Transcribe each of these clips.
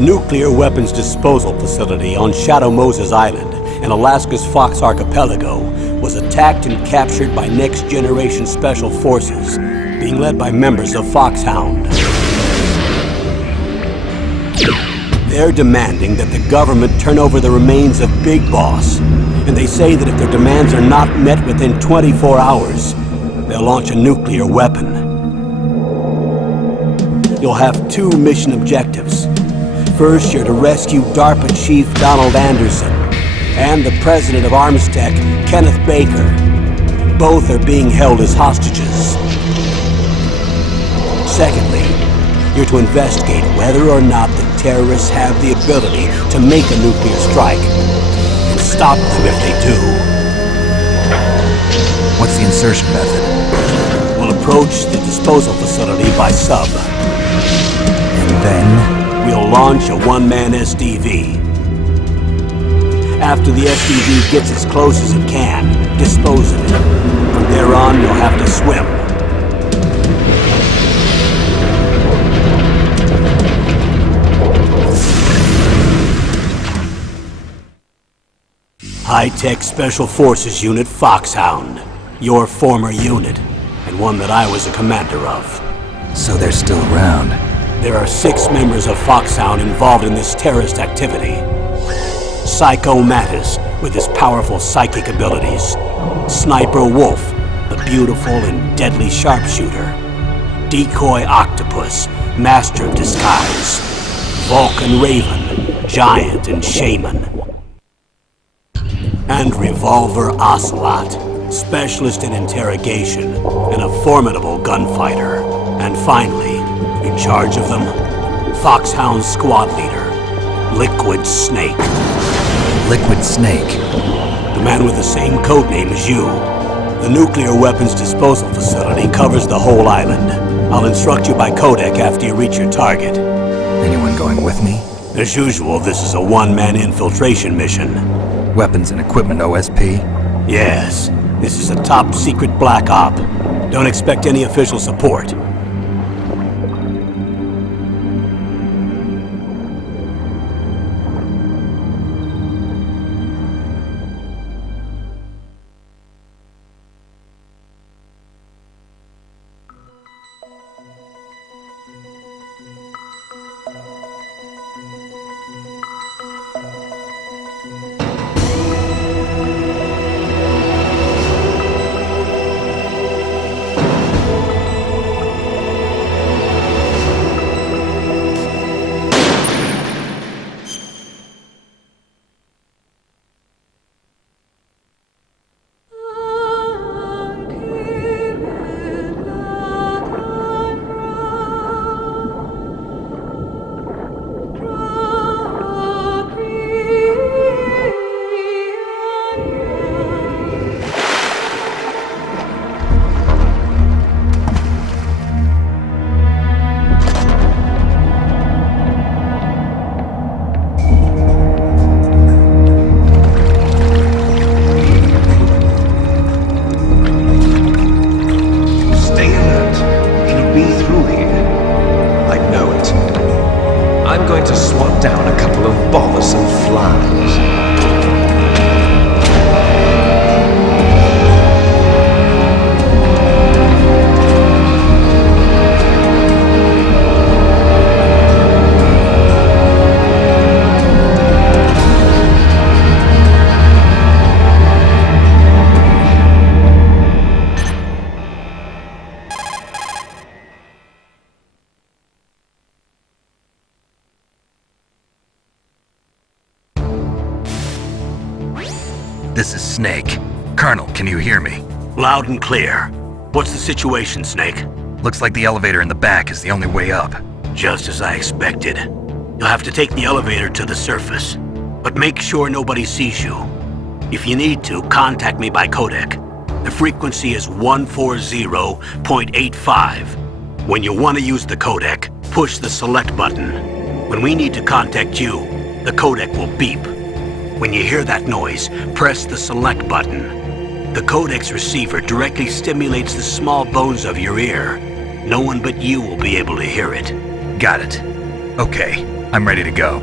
The nuclear weapons disposal facility on Shadow Moses Island in Alaska's Fox Archipelago was attacked and captured by next-generation special forces, being led by members of FOX-HOUND. They're demanding that the government turn over the remains of Big Boss, and they say that if their demands are not met within 24 hours, they'll launch a nuclear weapon. You'll have two mission objectives. First, you're to rescue DARPA Chief Donald Anderson and the president of Armstech, Kenneth Baker. Both are being held as hostages. Secondly, you're to investigate whether or not the terrorists have the ability to make a nuclear strike, and stop them if they do. What's the insertion method? We'll approach the disposal facility by sub. And then? We'll launch a one-man SDV. After the SDV gets as close as it can, dispose of it. From there on, you'll have to swim. High-Tech Special Forces Unit FOX-HOUND. Your former unit, and one that I was a commander of. So they're still around. There are 6 members of FOX-HOUND involved in this terrorist activity. Psycho Mattis, with his powerful psychic abilities. Sniper Wolf, the beautiful and deadly sharpshooter. Decoy Octopus, master of disguise. Vulcan Raven, giant and shaman. And Revolver Ocelot, specialist in interrogation and a formidable gunfighter. And finally, in charge of them, FOX-HOUND squad leader, Liquid Snake. Liquid Snake? The man with the same codename as you. The nuclear weapons disposal facility covers the whole island. I'll instruct you by codec after you reach your target. Anyone going with me? As usual, this is a one-man infiltration mission. Weapons and equipment OSP? Yes. This is a top-secret black op. Don't expect any official support. This is Snake. Colonel, can you hear me? Loud and clear. What's the situation, Snake? Looks like the elevator in the back is the only way up. Just as I expected. You'll have to take the elevator to the surface. But make sure nobody sees you. If you need to, contact me by codec. The frequency is 140.85. When you want to use the codec, push the select button. When we need to contact you, the codec will beep. When you hear that noise, press the select button. The codec's receiver directly stimulates the small bones of your ear. No one but you will be able to hear it. Got it. Okay. I'm ready to go.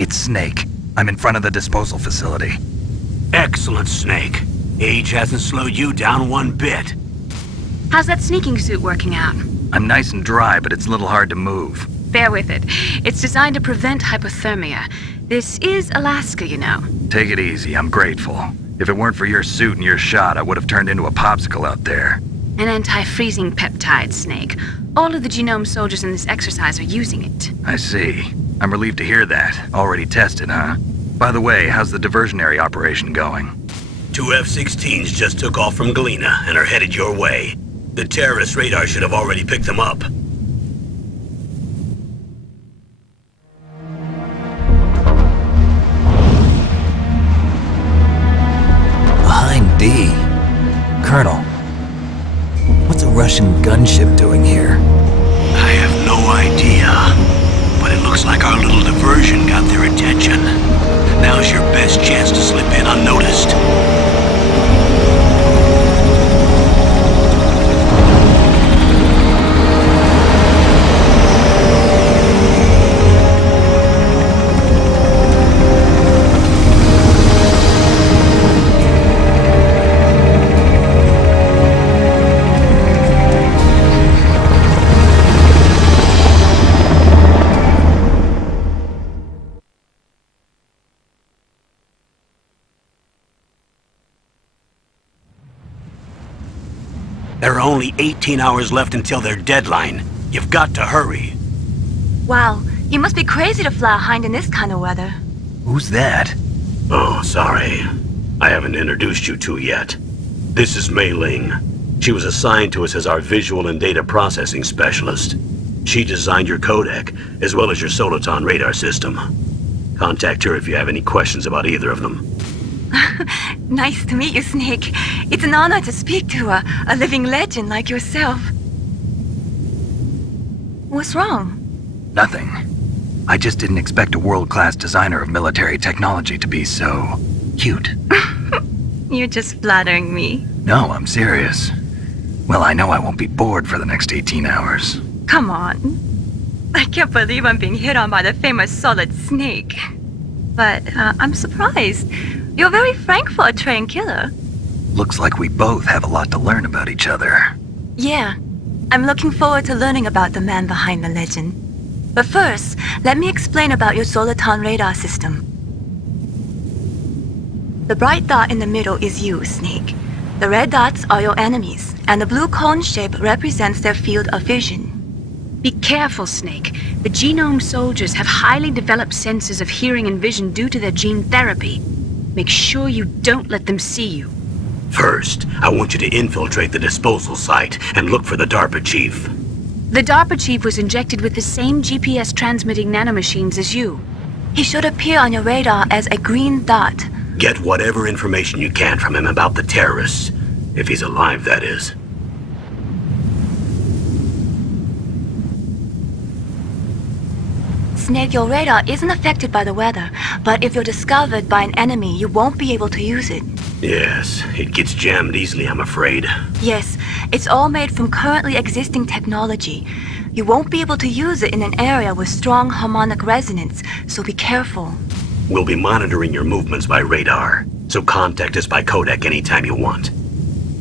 It's Snake. I'm in front of the disposal facility. Excellent, Snake. Age hasn't slowed you down one bit. How's that sneaking suit working out? I'm nice and dry, but it's a little hard to move. Bear with it. It's designed to prevent hypothermia. This is Alaska, you know. Take it easy, I'm grateful. If it weren't for your suit and your shot, I would have turned into a popsicle out there. An anti-freezing peptide, Snake. All of the genome soldiers in this exercise are using it. I see. I'm relieved to hear that. Already tested, huh? By the way, how's the diversionary operation going? 2 F-16s just took off from Galena and are headed your way. The terrorist radar should have already picked them up. Behind D. Colonel, what's a Russian gunship doing here? I have no idea, but it looks like our little diversion got their attention. Now's your best chance to slip in unnoticed. There are only 18 hours left until their deadline. You've got to hurry. Wow, you must be crazy to fly a hind in this kind of weather. Who's that? Oh, sorry. I haven't introduced you two yet. This is Mei Ling. She was assigned to us as our visual and data processing specialist. She designed your codec, as well as your Soliton radar system. Contact her if you have any questions about either of them. Nice to meet you, Snake. It's an honor to speak to a living legend like yourself. What's wrong? Nothing. I just didn't expect a world-class designer of military technology to be so cute. You're just flattering me. No, I'm serious. Well, I know I won't be bored for the next 18 hours. Come on. I can't believe I'm being hit on by the famous Solid Snake. But I'm surprised. You're very frank for a trained killer. Looks like we both have a lot to learn about each other. Yeah. I'm looking forward to learning about the man behind the legend. But first, let me explain about your Soliton radar system. The bright dot in the middle is you, Snake. The red dots are your enemies, and the blue cone shape represents their field of vision. Be careful, Snake. The genome soldiers have highly developed senses of hearing and vision due to their gene therapy. Make sure you don't let them see you. First, I want you to infiltrate the disposal site and look for the DARPA Chief. The DARPA Chief was injected with the same GPS transmitting nanomachines as you. He should appear on your radar as a green dot. Get whatever information you can from him about the terrorists. If he's alive, that is. Snake, your radar isn't affected by the weather, but if you're discovered by an enemy, you won't be able to use it. Yes, it gets jammed easily, I'm afraid. Yes, it's all made from currently existing technology. You won't be able to use it in an area with strong harmonic resonance, so be careful. We'll be monitoring your movements by radar, so contact us by codec anytime you want.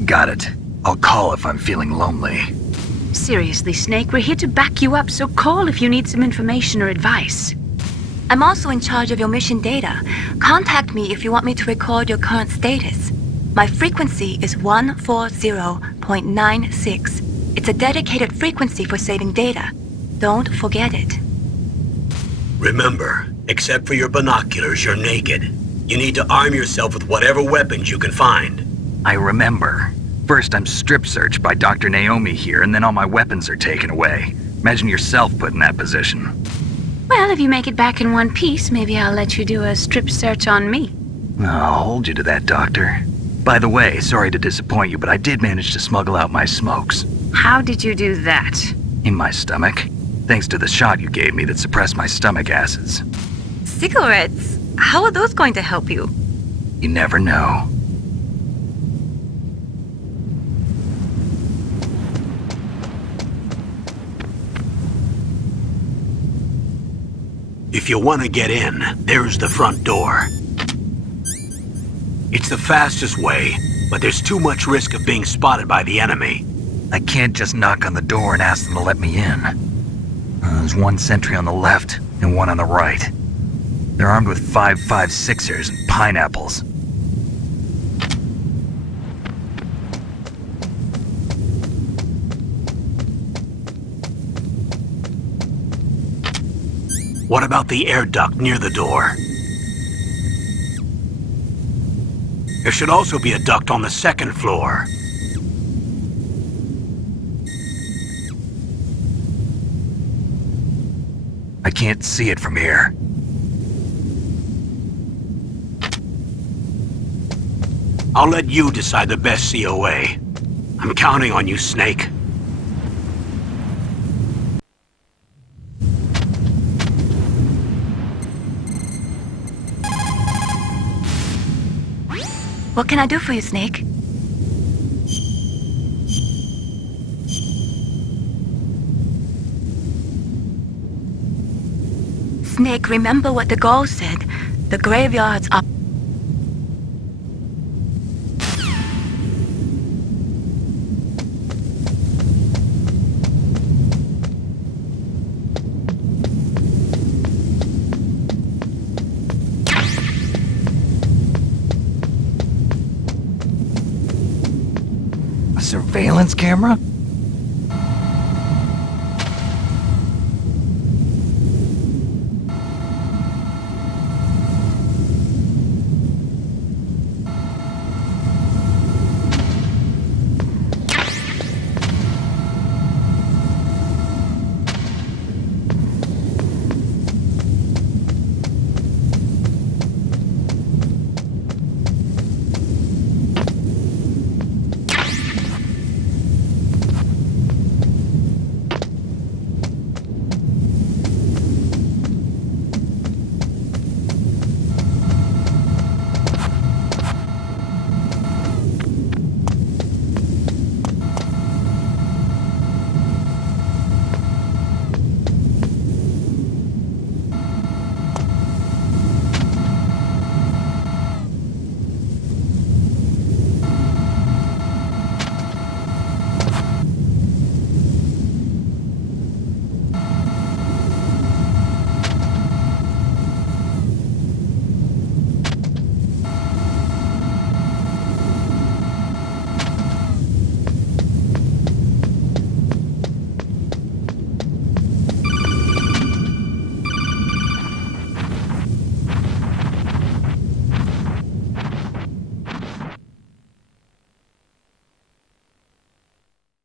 Got it. I'll call if I'm feeling lonely. Seriously, Snake, we're here to back you up, so call if you need some information or advice. I'm also in charge of your mission data. Contact me if you want me to record your current status. My frequency is 140.96. It's a dedicated frequency for saving data. Don't forget it. Remember, except for your binoculars, you're naked. You need to arm yourself with whatever weapons you can find. I remember. First, I'm strip searched by Dr. Naomi here, and then all my weapons are taken away. Imagine yourself put in that position. Well, if you make it back in one piece, maybe I'll let you do a strip search on me. I'll hold you to that, Doctor. By the way, sorry to disappoint you, but I did manage to smuggle out my smokes. How did you do that? In my stomach. Thanks to the shot you gave me that suppressed my stomach acids. Cigarettes? How are those going to help you? You never know. If you want to get in, there's the front door. It's the fastest way, but there's too much risk of being spotted by the enemy. I can't just knock on the door and ask them to let me in. There's one sentry on the left and one on the right. They're armed with 5.56ers and pineapples. What about the air duct near the door? There should also be a duct on the second floor. I can't see it from here. I'll let you decide the best COA. I'm counting on you, Snake. What can I do for you, Snake? Snake, remember what the goal said. The graveyards are... surveillance camera?